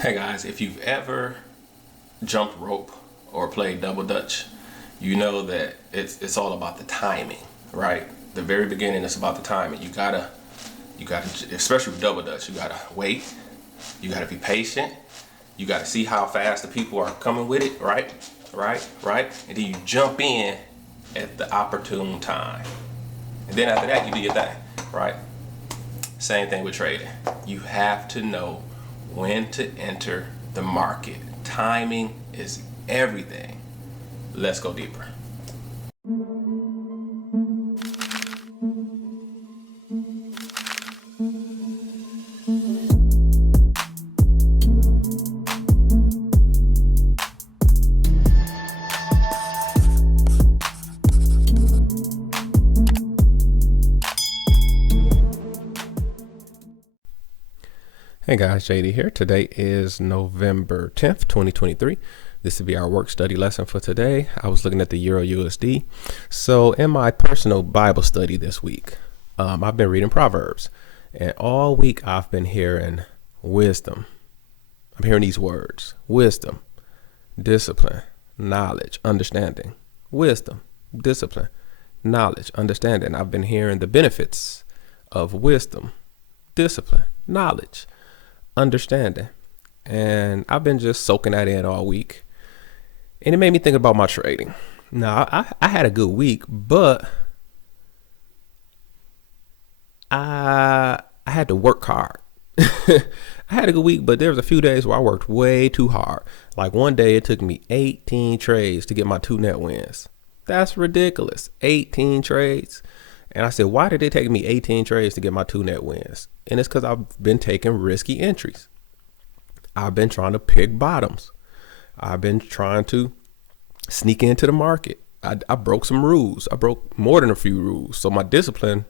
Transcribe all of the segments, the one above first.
Hey guys, if you've ever jumped rope or played double dutch, you know that it's all about the timing, right? The very beginning, it's about the timing. You gotta, especially with double dutch, you gotta wait. You gotta be patient. You gotta see how fast the people are coming with it, right? Right? And then you jump in at the opportune time. And then after that, you do your thing, right? Same thing with trading. You have to know when to enter the market. Timing is everything. Let's go deeper. Hey guys, JD here. Today is November 10th, 2023. This will be our work study lesson for today. I was looking at the Euro USD. So in my personal Bible study this week, I've been reading Proverbs. And all week I've been hearing wisdom. I'm hearing these words: wisdom, discipline, knowledge, understanding. Wisdom, discipline, knowledge, understanding. I've been hearing the benefits of wisdom, discipline, knowledge, understanding. And I've been just soaking that in all week. And it made me think about my trading. Now, I had a good week, but I had to work hard. I had a good week, but there was a few days where I worked way too hard. Like one day it took me 18 trades to get my 2 net wins. That's ridiculous. 18 trades. And I said, why did it take me 18 trades to get my 2 net wins? And it's because I've been taking risky entries. I've been trying to pick bottoms. I've been trying to sneak into the market. I broke some rules. I broke more than a few rules. So my discipline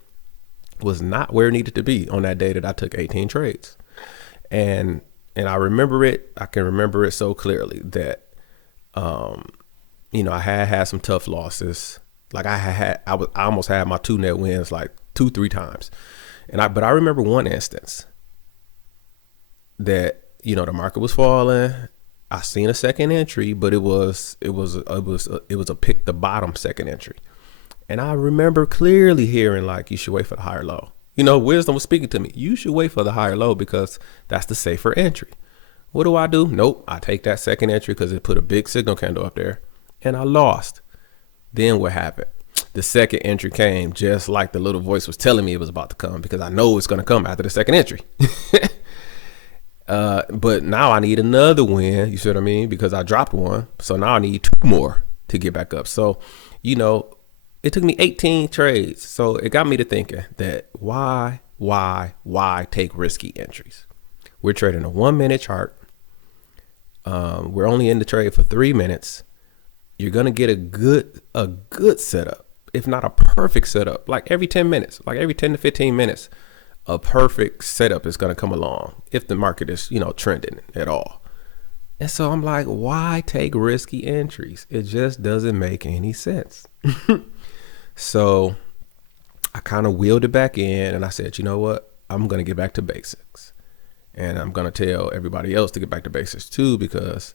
was not where it needed to be on that day that I took 18 trades. And I remember it. I can remember it so clearly that, I had some tough losses. Like I almost had my 2 net wins like 2-3 times. But I remember one instance that, the market was falling. I seen a second entry, but it was a pick the bottom second entry. And I remember clearly hearing like, you should wait for the higher low. Wisdom was speaking to me. You should wait for the higher low because that's the safer entry. What do? Nope. I take that second entry because it put a big signal candle up there and I lost. Then what happened? The second entry came just like the little voice was telling me it was about to come, because I know it's going to come after the second entry. But now I need another win. You see what I mean? Because I dropped one. So now I need 2 more to get back up. So, it took me 18 trades. So it got me to thinking that why take risky entries? We're trading a 1-minute chart. We're only in the trade for 3 minutes. You're going to get a good setup, if not a perfect setup, like every 10 minutes, like every 10 to 15 minutes, a perfect setup is going to come along if the market is, trending at all. And so I'm like, why take risky entries? It just doesn't make any sense. So I kind of wheeled it back in and I said, you know what? I'm going to get back to basics, and I'm going to tell everybody else to get back to basics too, because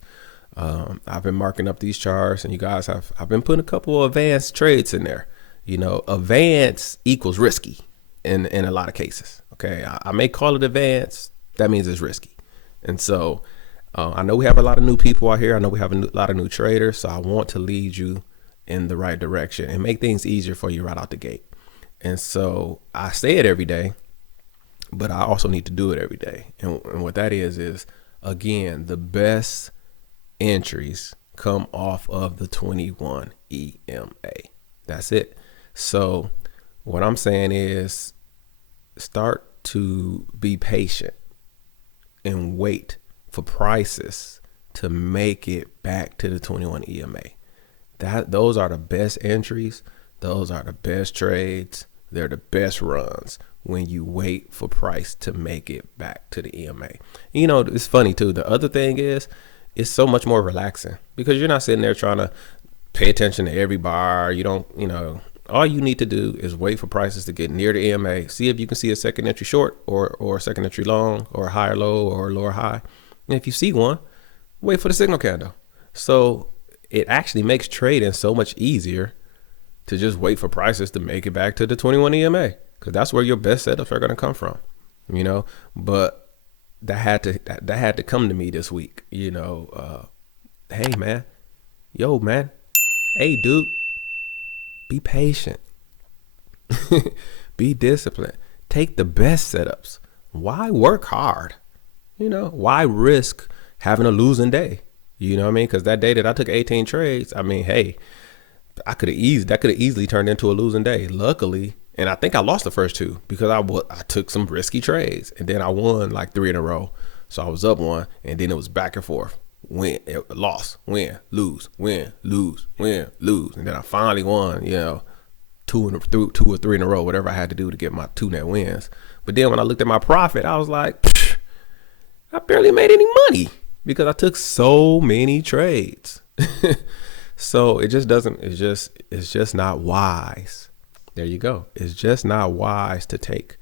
I've been marking up these charts, and I've been putting a couple of advanced trades in there. Advanced equals risky in a lot of cases. Okay. I may call it advanced. That means it's risky. And so I know we have a lot of new people out here. I know we have a lot of new traders. So I want to lead you in the right direction and make things easier for you right out the gate. And so I say it every day, but I also need to do it every day. And what that is again, the best entries come off of the 21 EMA. That's it. So what I'm saying is start to be patient and wait for prices to make it back to the 21 EMA. Those are the best entries. Those are the best trades. They're the best runs when you wait for price to make it back to the EMA. It's funny too. The other thing is, it's so much more relaxing because you're not sitting there trying to pay attention to every bar. You don't, all you need to do is wait for prices to get near the EMA. See if you can see a second entry short or a second entry long or a higher low or a lower high. And if you see one, wait for the signal candle. So it actually makes trading so much easier to just wait for prices to make it back to the 21 EMA, because that's where your best setups are going to come from, you know. But that had to come to me this week, you know. Hey man, yo man, hey dude, be patient, be disciplined, take the best setups. Why work hard? You know, why risk having a losing day? You know what I mean? Because that day that I took 18 trades, I mean, hey, that could have easily turned into a losing day. Luckily, and I think I lost the first two because I took some risky trades, and then I won like 3 in a row. So I was up one, and then it was back and forth. Win, loss, win, lose, win, lose, win, lose, and then I finally won. You know, 2 or 3 in a row, whatever I had to do to get my 2 net wins. But then when I looked at my profit, I was like, I barely made any money because I took so many trades. So it just doesn't, it's just not wise. There you go. It's just not wise to take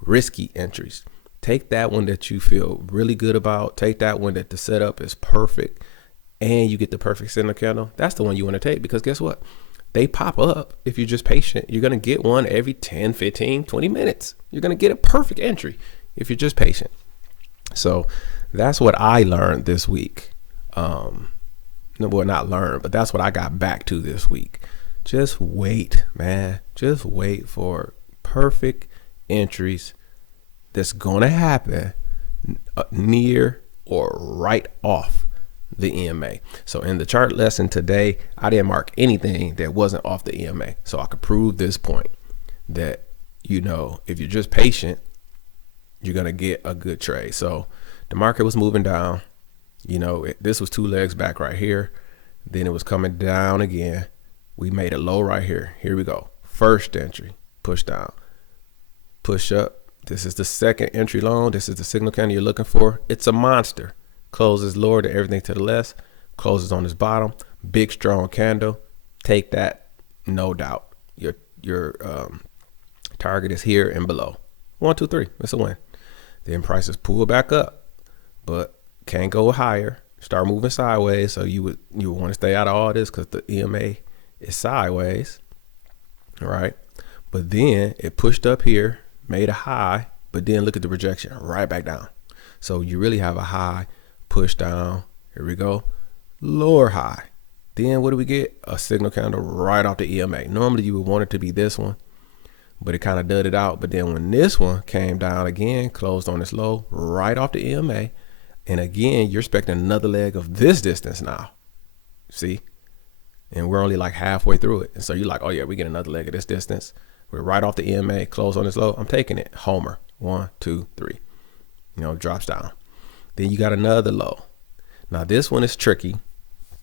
risky entries. Take that one that you feel really good about. Take that one that the setup is perfect and you get the perfect signal candle. That's the one you want to take, because guess what? They pop up if you're just patient. You're going to get one every 10, 15, 20 minutes. You're going to get a perfect entry if you're just patient. So that's what I learned this week. Well, not learned, but that's what I got back to this week. Just wait, man. Just wait for perfect entries that's going to happen near or right off the EMA. So in the chart lesson today, I didn't mark anything that wasn't off the EMA. So I could prove this point that, you know, if you're just patient, you're going to get a good trade. So the market was moving down. You know, this was 2 legs back right here. Then it was coming down again. We made a low right here. Here we go. First entry, push down, push up. This is the second entry low. This is the signal candle you're looking for. It's a monster. Closes lower than everything to the left. Closes on this bottom. Big, strong candle. Take that, no doubt. Your target is here and below. 1, 2, 3. It's a win. Then prices pull back up, but can't go higher. Start moving sideways. So you would want to stay out of all this because the EMA is sideways. All right. But then it pushed up here, made a high, but then look at the rejection right back down. So you really have a high, push down. Here we go. Lower high. Then what do we get? A signal candle right off the EMA. Normally you would want it to be this one, but it kind of dudded out. But then when this one came down again, closed on this low right off the EMA. And again, you're expecting another leg of this distance now. See? And we're only like halfway through it. And so you're like, oh yeah, we get another leg of this distance. We're right off the EMA, close on this low. I'm taking it. Homer. 1, 2, 3. You know, drops down. Then you got another low. Now this one is tricky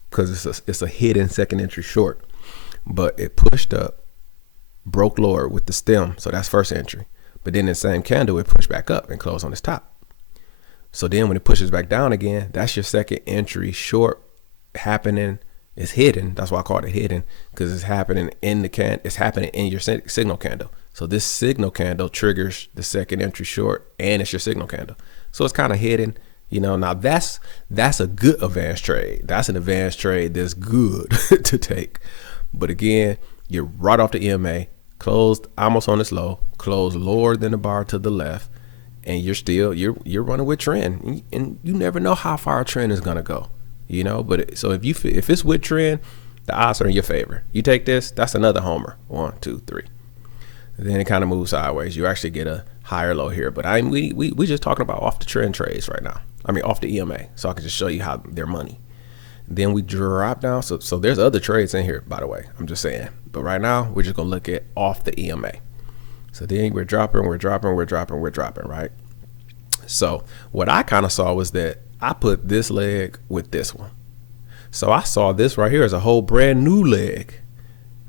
because it's a hidden second entry short. But it pushed up, broke lower with the stem. So that's first entry. But then in the same candle, it pushed back up and closed on its top. So then when it pushes back down again, that's your second entry short happening. It's hidden. That's why I call it hidden, because it's happening in it's happening in your signal candle. So this signal candle triggers the second entry short, and it's your signal candle. So it's kind of hidden, you know. Now that's a good advanced trade. That's an advanced trade that's good to take. But again, you're right off the EMA, closed almost on this low, closed lower than the bar to the left. And you're running with trend, and you never know how far a trend is gonna go, you know. But so if it's with trend, the odds are in your favor. You take this, that's another homer. 1, 2, 3. And then it kind of moves sideways. You actually get a higher low here. But we just talking about off the trend trades right now. I mean off the EMA, so I can just show you how they're money. Then we drop down. So there's other trades in here, by the way. I'm just saying. But right now we're just gonna look at off the EMA. So then we're dropping, right? So what I kind of saw was that I put this leg with this one. So I saw this right here as a whole brand new leg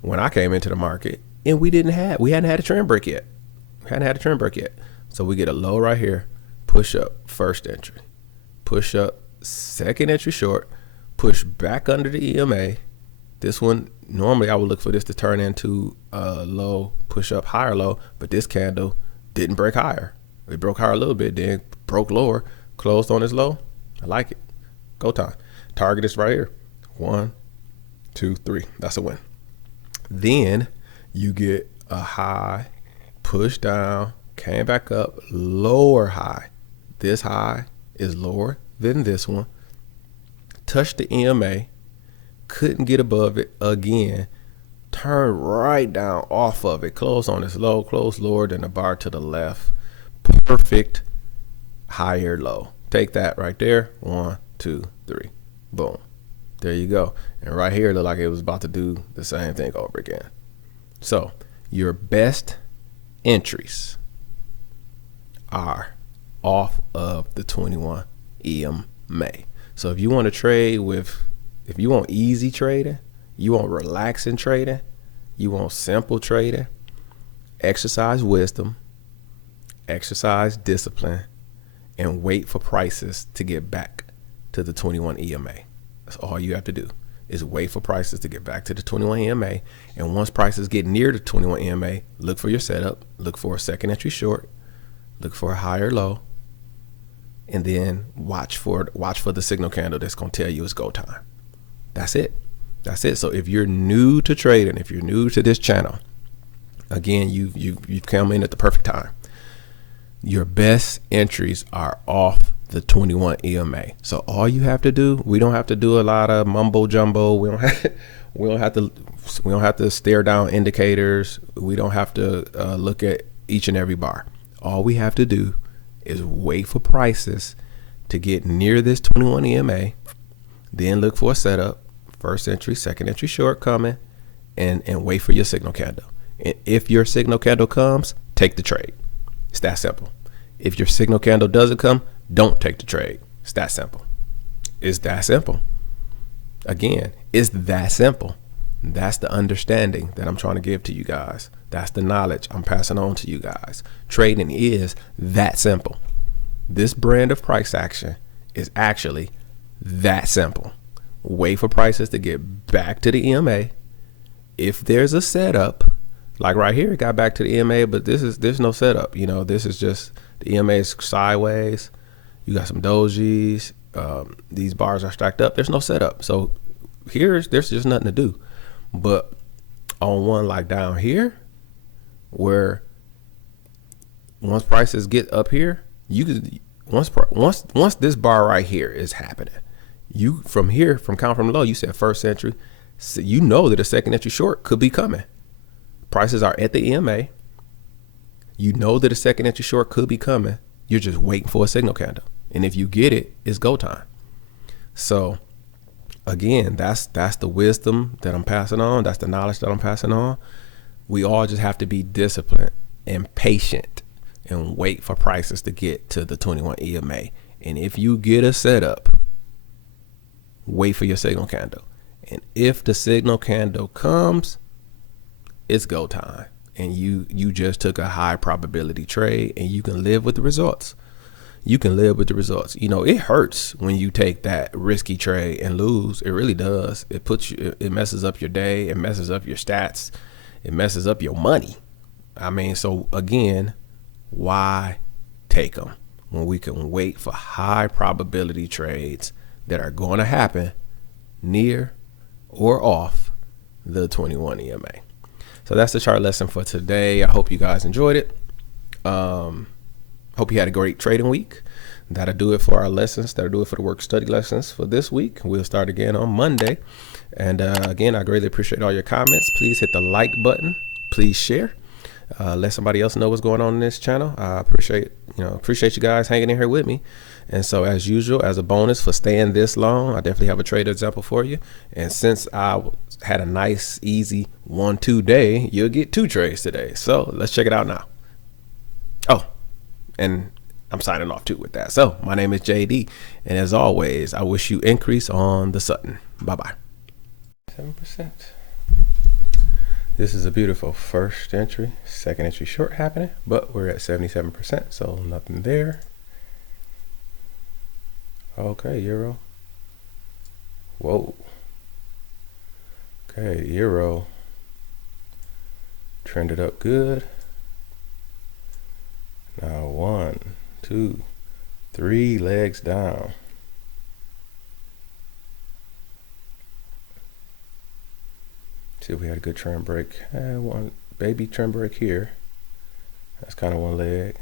when I came into the market, and we hadn't had a trend break yet. So we get a low right here, push up, first entry, push up, second entry short, push back under the EMA. This one, normally I would look for this to turn into a low, push up, higher low, but this candle didn't break higher. It broke higher a little bit, then broke lower, closed on this low, I like it. Go time. Target is right here. 1, 2, 3. That's a win. Then you get a high, push down, came back up, lower high. This high is lower than this one. Touched the EMA, couldn't get above it again. Turn right down off of it. Close on this low, close lower than the bar to the left. Perfect higher low. Take that right there. 1, 2, 3. Boom. There you go. And right here, it looked like it was about to do the same thing over again. So your best entries are off of the 21 EMA. So if you want to trade if you want easy trading, you want relaxing trading, you want simple trading, exercise wisdom, exercise discipline, and wait for prices to get back to the 21 EMA. That's all you have to do is wait for prices to get back to the 21 EMA. And once prices get near the 21 EMA, look for your setup, look for a second entry short, look for a higher low, and then watch for the signal candle that's going to tell you it's go time. That's it. That's it. So if you're new to trading, if you're new to this channel, again, you've come in at the perfect time. Your best entries are off the 21 EMA. So all you have to do, we don't have to do a lot of mumbo jumbo. We don't have to stare down indicators. We don't have to look at each and every bar. All we have to do is wait for prices to get near this 21 EMA, then look for a setup, first entry, second entry short coming, and wait for your signal candle. And if your signal candle comes, take the trade. It's that simple. If your signal candle doesn't come, don't take the trade. It's that simple. It's that simple. Again, it's that simple. That's the understanding that I'm trying to give to you guys. That's the knowledge I'm passing on to you guys. Trading is that simple. This brand of price action is actually that simple. Wait for prices to get back to the EMA. If there's a setup, like right here, it got back to the EMA, but there's no setup. You know, this is just the EMA is sideways. You got some dojis. These bars are stacked up. There's no setup. So there's just nothing to do. But on one like down here, where once prices get up here, you could once this bar right here is happening, you from count from low, you said first entry, so you know that a second entry short could be coming. Prices are at the EMA. You know that a second entry short could be coming. You're just waiting for a signal candle. And if you get it, it's go time. So again, that's the wisdom that I'm passing on. That's the knowledge that I'm passing on. We all just have to be disciplined and patient and wait for prices to get to the 21 EMA. And if you get a setup, wait for your signal candle. And if the signal candle comes, it's go time. And you just took a high probability trade, and you can live with the results. You can live with the results. You know, it hurts when you take that risky trade and lose. It really does. It messes up your day. It messes up your stats. It messes up your money. I mean, so again, why take them when we can wait for high probability trades that are going to happen near or off the 21 EMA? So that's the chart lesson for today. I hope you guys enjoyed it. Hope you had a great trading week. That'll do it for our lessons. That'll do it for the work study lessons for this week. We'll start again on Monday. And again, I greatly appreciate all your comments. Please hit the like button. Please share. Let somebody else know what's going on in this channel. I appreciate you guys hanging in here with me. And so as usual, as a bonus for staying this long, I definitely have a trade example for you. And since I had a nice, easy 1-2 day, you'll get 2 trades today. So let's check it out now. Oh, and I'm signing off too with that. So my name is JD. And as always, I wish you increase on the Sutton. Bye-bye. 7%. This is a beautiful first entry, second entry short happening, but we're at 77%, so nothing there. Okay, euro. Whoa. Okay, euro trended up good. Now 1, 2, 3 legs down. See if we had a good trend break. One baby trend break here. That's kind of one leg.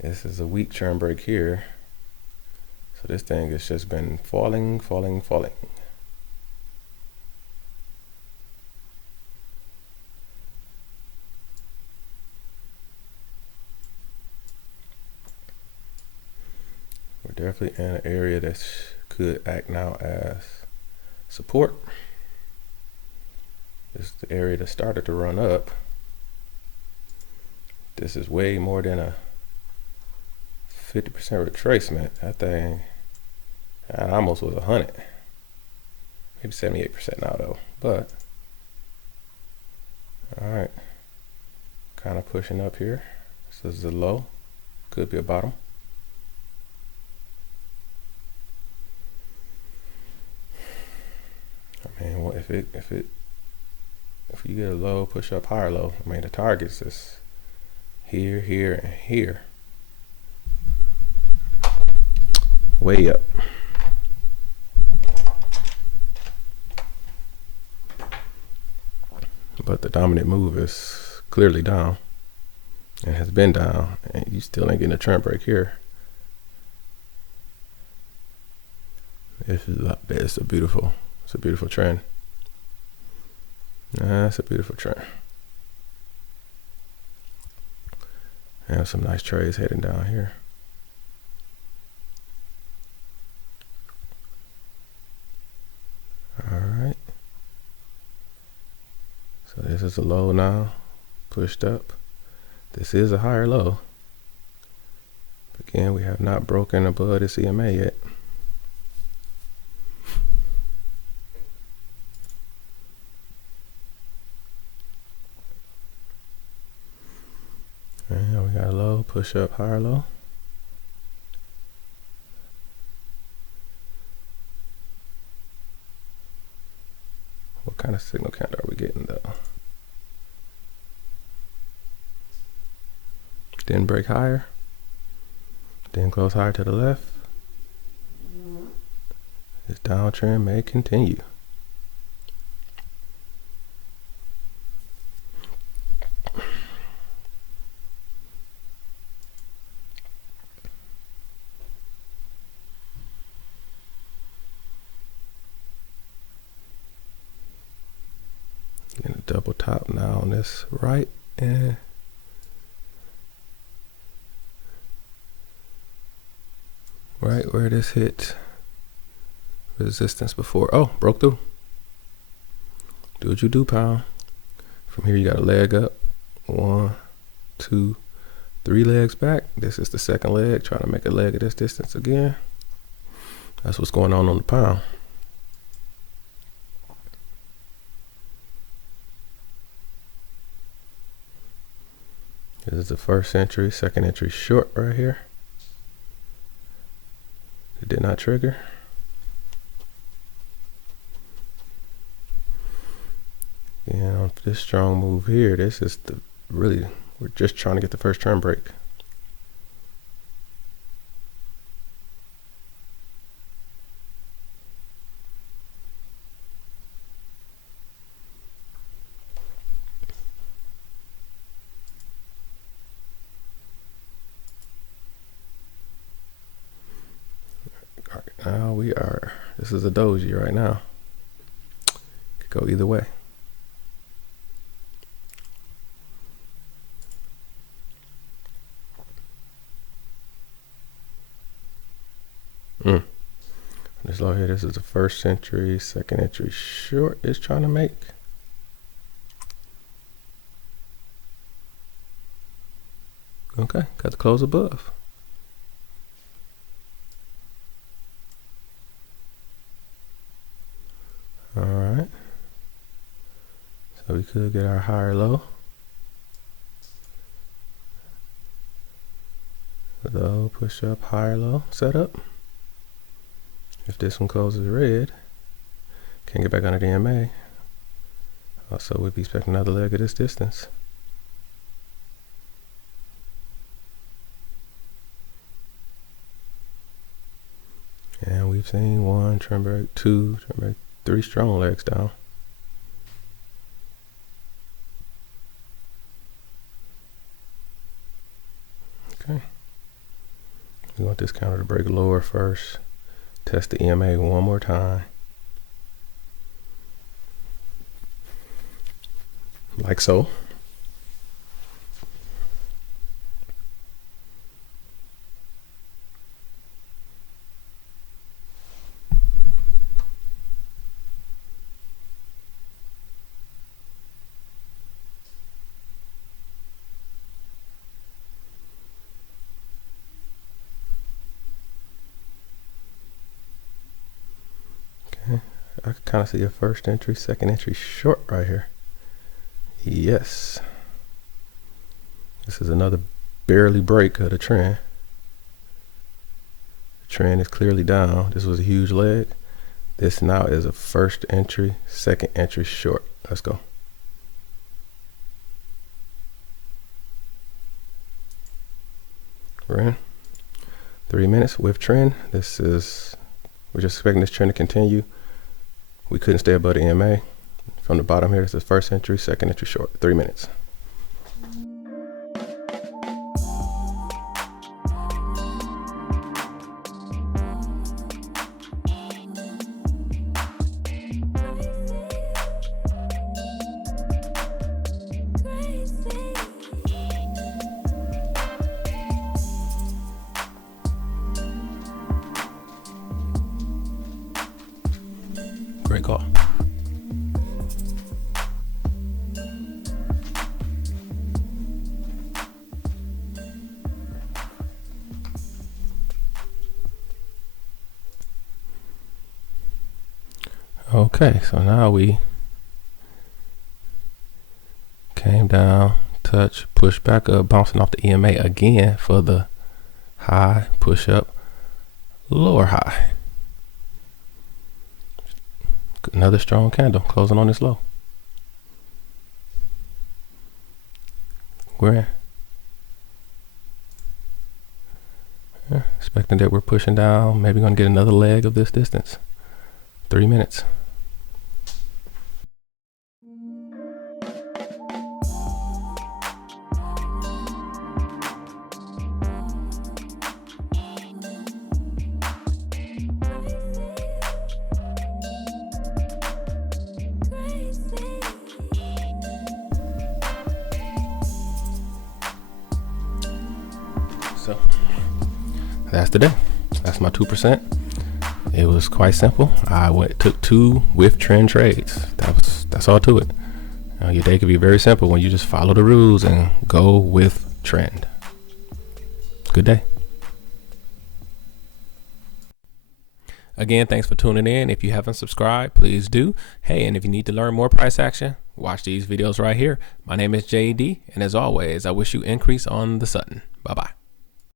This is a weak trend break here. So this thing has just been falling. We're definitely in an area that could act now as support. This is the area that started to run up. This is way more than a 50% retracement. That thing, I almost was 100. Maybe 78% now though. But all right, kind of pushing up here. This is a low, could be a bottom. I mean, if you get a low, push up, higher low. I mean, the targets is here, here, and here. Way up. But the dominant move is clearly down and has been down, and you still ain't getting a trend break here. It's a beautiful trend. That's a beautiful trend. And some nice trades heading down here. All right. So this is a low now, pushed up. This is a higher low. Again, we have not broken above this EMA yet. And we got a low, push up, higher low. What kind of signal count are we getting though? Didn't break higher. Didn't close higher to the left. This downtrend may continue. Getting a double top now on this right, and right where this hit resistance before. Oh, broke through. Do what you do, pound. From here you got a leg up. 1, 2, 3 legs back. This is the second leg. Trying to make a leg at this distance again. That's what's going on the pound. This is the first entry, second entry short right here. It did not trigger. And on this strong move here, this is we're just trying to get the first trend break. Now this is a doji right now. Could go either way. This low here, this is the first entry, second entry short is trying to make. Okay, got the close above. All right. So we could get our higher low. Low, push up, higher low, setup. If this one closes red, can't get back under the MA. Also, we'd be expecting another leg at this distance. And we've seen 1 trend break, 2 trend break, 3 strong legs down. We want this counter to break lower first. Test the EMA one more time. Like so. I can kind of see a first entry, second entry short right here. Yes. This is another barely break of the trend. The trend is clearly down. This was a huge leg. This now is a first entry, second entry short. Let's go. We're in 3 minutes with trend. We're just expecting this trend to continue. We couldn't stay above the EMA. From the bottom here, this is first entry, second entry short, 3 minutes. Great call. Okay, so now we came down, touch, push back up, bouncing off the EMA again for the high, push up, lower high. Another strong candle closing on this low. We're in. Yeah, expecting that we're pushing down, maybe gonna get another leg of this distance. 3 minutes. So that's the day. That's my 2%. It was quite simple. Took 2 with trend trades. That's all to it. Your day could be very simple when you just follow the rules and go with trend. Good day. Again, thanks for tuning in. If you haven't subscribed, please do. Hey, and if you need to learn more price action, watch these videos right here. My name is JD, and as always, I wish you increase on the Sutton. Bye-bye.